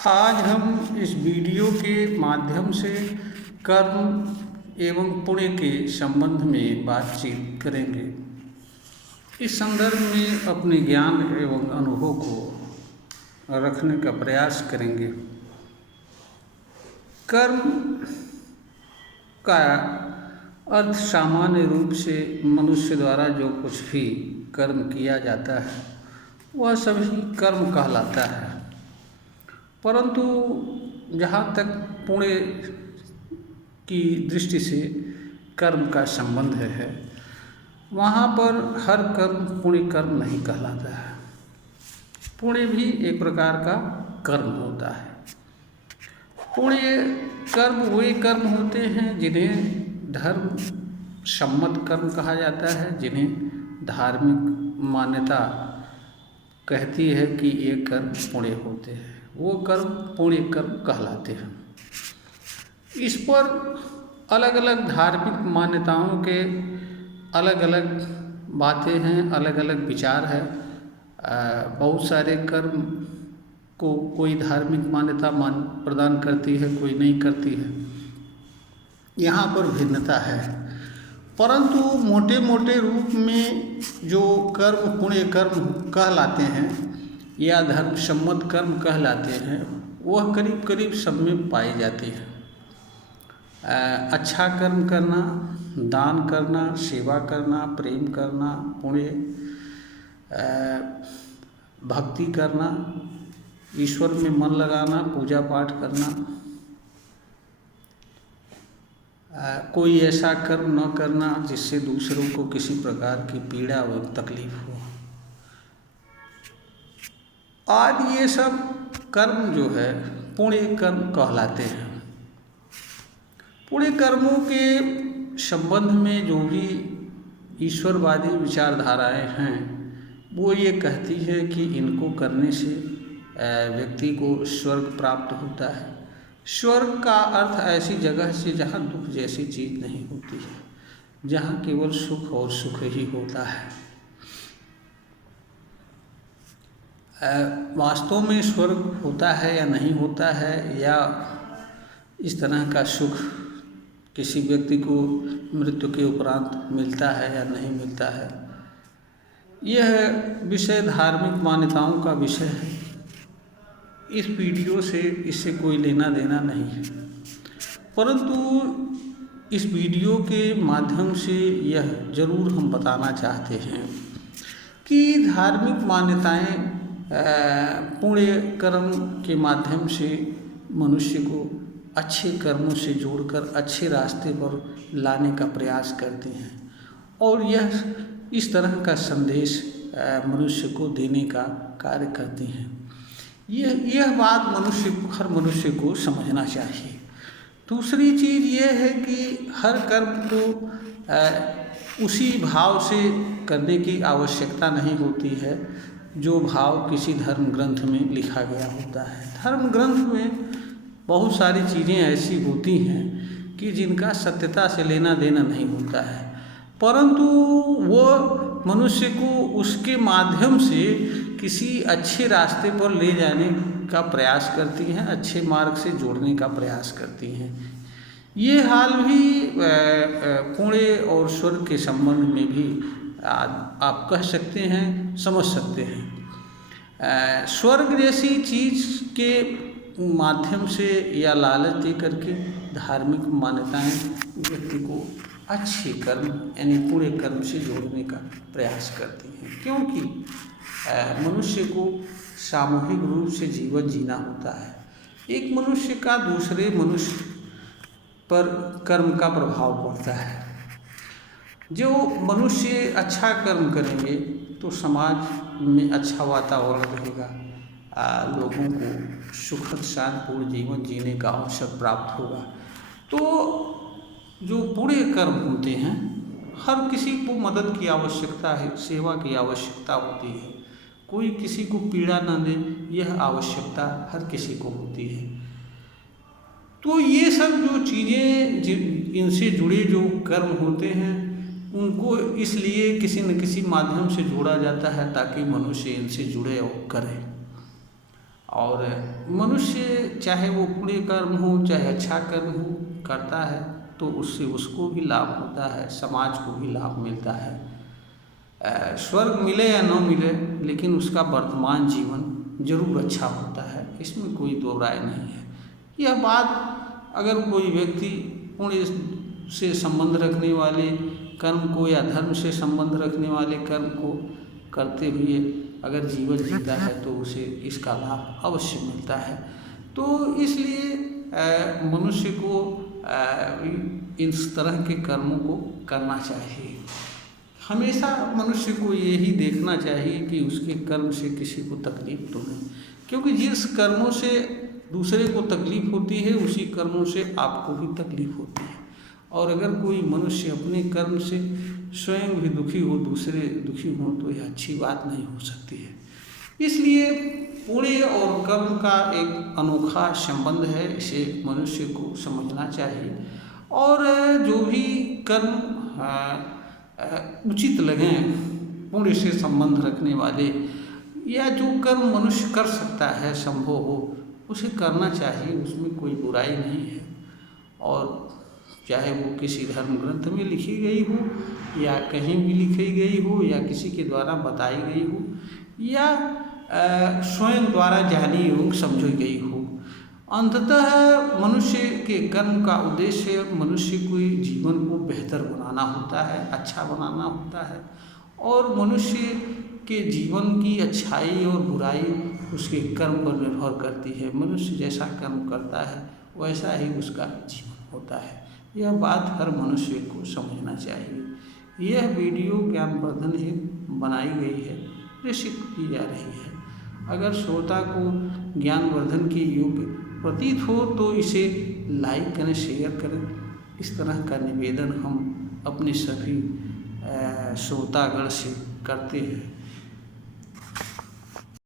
आज हम इस वीडियो के माध्यम से कर्म एवं पुण्य के संबंध में बातचीत करेंगे। इस संदर्भ में अपने ज्ञान एवं अनुभव को रखने का प्रयास करेंगे। कर्म का अर्थ सामान्य रूप से मनुष्य द्वारा जो कुछ भी कर्म किया जाता है वह सभी कर्म कहलाता है, परंतु जहाँ तक पुण्य की दृष्टि से कर्म का संबंध है वहाँ पर हर कर्म पुण्य कर्म नहीं कहलाता है। पुण्य भी एक प्रकार का कर्म होता है। पुण्य कर्म वे कर्म होते हैं जिन्हें धर्म सम्मत कर्म कहा जाता है, जिन्हें धार्मिक मान्यता कहती है कि ये कर्म पुण्य होते हैं, वो कर्म पुण्य कर्म कहलाते हैं। इस पर अलग अलग धार्मिक मान्यताओं के अलग अलग बातें हैं, अलग अलग विचार है। बहुत सारे कर्म को कोई धार्मिक मान्यता प्रदान करती है, कोई नहीं करती है। यहाँ पर भिन्नता है, परंतु मोटे मोटे रूप में जो कर्म पुण्य कर्म कहलाते हैं या धर्म सम्मत कर्म कहलाते हैं वह करीब करीब सब में पाई जाती है। अच्छा कर्म करना, दान करना, सेवा करना, प्रेम करना, पुण्य, भक्ति करना, ईश्वर में मन लगाना, पूजा पाठ करना, कोई ऐसा कर्म न करना जिससे दूसरों को किसी प्रकार की पीड़ा व तकलीफ हो। आज ये सब कर्म जो है पुण्य कर्म कहलाते हैं। पुण्य कर्मों के संबंध में जो भी ईश्वरवादी विचारधाराएं हैं वो ये कहती है कि इनको करने से व्यक्ति को स्वर्ग प्राप्त होता है। स्वर्ग का अर्थ ऐसी जगह से जहाँ दुख जैसी चीज़ नहीं होती है, जहाँ केवल सुख और सुख ही होता है। वास्तव में स्वर्ग होता है या नहीं होता है, या इस तरह का सुख किसी व्यक्ति को मृत्यु के उपरांत मिलता है या नहीं मिलता है, यह विषय धार्मिक मान्यताओं का विषय है। इस वीडियो से इससे कोई लेना देना नहीं है, परंतु इस वीडियो के माध्यम से यह जरूर हम बताना चाहते हैं कि धार्मिक मान्यताएं पुण्य कर्म के माध्यम से मनुष्य को अच्छे कर्मों से जोड़कर अच्छे रास्ते पर लाने का प्रयास करती हैं, और यह इस तरह का संदेश मनुष्य को देने का कार्य करती हैं। यह बात हर मनुष्य को समझना चाहिए। दूसरी चीज़ यह है कि हर कर्म को उसी भाव से करने की आवश्यकता नहीं होती है जो भाव किसी धर्म ग्रंथ में लिखा गया होता है। धर्म ग्रंथ में बहुत सारी चीज़ें ऐसी होती हैं कि जिनका सत्यता से लेना देना नहीं होता है, परंतु वो मनुष्य को उसके माध्यम से किसी अच्छे रास्ते पर ले जाने का प्रयास करती हैं, अच्छे मार्ग से जोड़ने का प्रयास करती हैं। ये हाल भी पुण्य और स्वर्ग के संबंध में भी आप कह सकते हैं, समझ सकते हैं। स्वर्ग जैसी चीज़ के माध्यम से या लालच दे करके धार्मिक मान्यताएं व्यक्ति को अच्छे कर्म यानी पुण्य कर्म से जोड़ने का प्रयास करती हैं, क्योंकि मनुष्य को सामूहिक रूप से जीवन जीना होता है। एक मनुष्य का दूसरे मनुष्य पर कर्म का प्रभाव पड़ता है। जो मनुष्य अच्छा कर्म करेंगे तो समाज में अच्छा वातावरण रहेगा, लोगों को सुखद शांतिपूर्ण जीवन जीने का अवसर प्राप्त होगा। तो जो पुण्य कर्म होते हैं, हर किसी को मदद की आवश्यकता है, सेवा की आवश्यकता होती है, कोई किसी को पीड़ा न दे, यह आवश्यकता हर किसी को होती है। तो ये सब जो चीज़ें इनसे जुड़े जो कर्म होते हैं उनको इसलिए किसी न किसी माध्यम से जोड़ा जाता है ताकि मनुष्य इनसे जुड़े और करे। और मनुष्य चाहे वो पुण्य कर्म हो चाहे अच्छा कर्म हो करता है तो उससे उसको भी लाभ होता है, समाज को भी लाभ मिलता है। स्वर्ग मिले या न मिले लेकिन उसका वर्तमान जीवन जरूर अच्छा होता है, इसमें कोई दो राय नहीं है। यह बात अगर कोई व्यक्ति पुण्य से संबंध रखने वाले कर्म को या धर्म से संबंध रखने वाले कर्म को करते हुए अगर जीवन जीता है तो उसे इसका लाभ अवश्य मिलता है। तो इसलिए मनुष्य को इस तरह के कर्मों को करना चाहिए। हमेशा मनुष्य को यही देखना चाहिए कि उसके कर्म से किसी को तकलीफ तो नहीं, क्योंकि जिस कर्मों से दूसरे को तकलीफ होती है उसी कर्मों से आपको भी तकलीफ होती है। और अगर कोई मनुष्य अपने कर्म से स्वयं भी दुखी हो, दूसरे दुखी हों, तो यह अच्छी बात नहीं हो सकती है। इसलिए पुण्य और कर्म का एक अनोखा संबंध है, इसे मनुष्य को समझना चाहिए। और जो भी कर्म उचित लगें, पुण्य से संबंध रखने वाले, या जो कर्म मनुष्य कर सकता है, संभव हो, उसे करना चाहिए, उसमें कोई बुराई नहीं है। और चाहे वो किसी धर्म ग्रंथ में लिखी गई हो या कहीं भी लिखी गई हो या किसी के द्वारा बताई गई हो या स्वयं द्वारा जानी एवं समझी गई हो, अंततः मनुष्य के कर्म का उद्देश्य मनुष्य के जीवन को बेहतर बनाना होता है, अच्छा बनाना होता है। और मनुष्य के जीवन की अच्छाई और बुराई उसके कर्म पर निर्भर करती है। मनुष्य जैसा कर्म करता है वैसा ही उसका जीवन होता है। यह बात हर मनुष्य को समझना चाहिए। यह वीडियो ज्ञानवर्धन हेतु बनाई गई है, प्रेषित की जा रही है। अगर श्रोता को ज्ञानवर्धन के योग्य प्रतीत हो तो इसे लाइक करें, शेयर करें। इस तरह का निवेदन हम अपने सभी श्रोतागण से करते हैं।